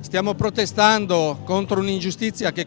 Stiamo protestando contro un'ingiustizia che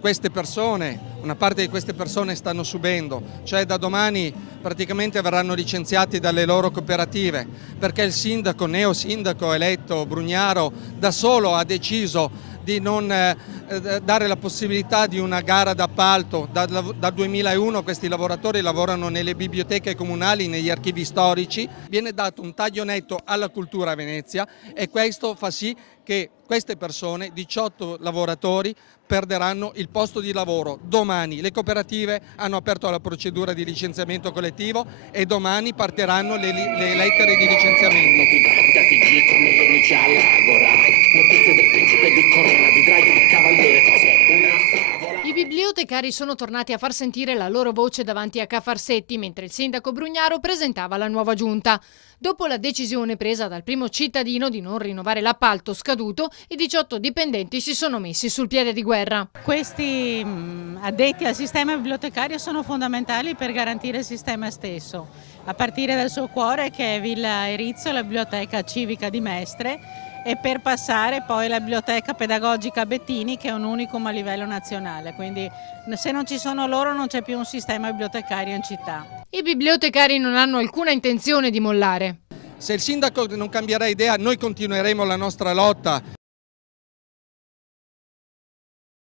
una parte di queste persone stanno subendo, cioè da domani praticamente verranno licenziati dalle loro cooperative perché il neo sindaco eletto Brugnaro da solo ha deciso di non dare la possibilità di una gara d'appalto. Dal 2001 questi lavoratori lavorano nelle biblioteche comunali, negli archivi storici, viene dato un taglio netto alla cultura a Venezia e questo fa sì che queste persone, 18 lavoratori, perderanno il posto di lavoro. Domani le cooperative hanno aperto la procedura di licenziamento collettivo e domani partiranno le lettere di licenziamento. Da TG con gli amici all'Agora, notizie del principe di Corona, di Draghi, di Cavaliere, cos'è una favola? I bibliotecari sono tornati a far sentire la loro voce davanti a Cafarsetti mentre il sindaco Brugnaro presentava la nuova giunta. Dopo la decisione presa dal primo cittadino di non rinnovare l'appalto scaduto, i 18 dipendenti si sono messi sul piede di guerra. Questi addetti al sistema bibliotecario sono fondamentali per garantire il sistema stesso, a partire dal suo cuore che è Villa Erizzo, la biblioteca civica di Mestre, e per passare poi alla biblioteca pedagogica Bettini, che è un unicum a livello nazionale, quindi se non ci sono loro non c'è più un sistema bibliotecario in città. I bibliotecari non hanno alcuna intenzione di mollare. Se il sindaco non cambierà idea, noi continueremo la nostra lotta.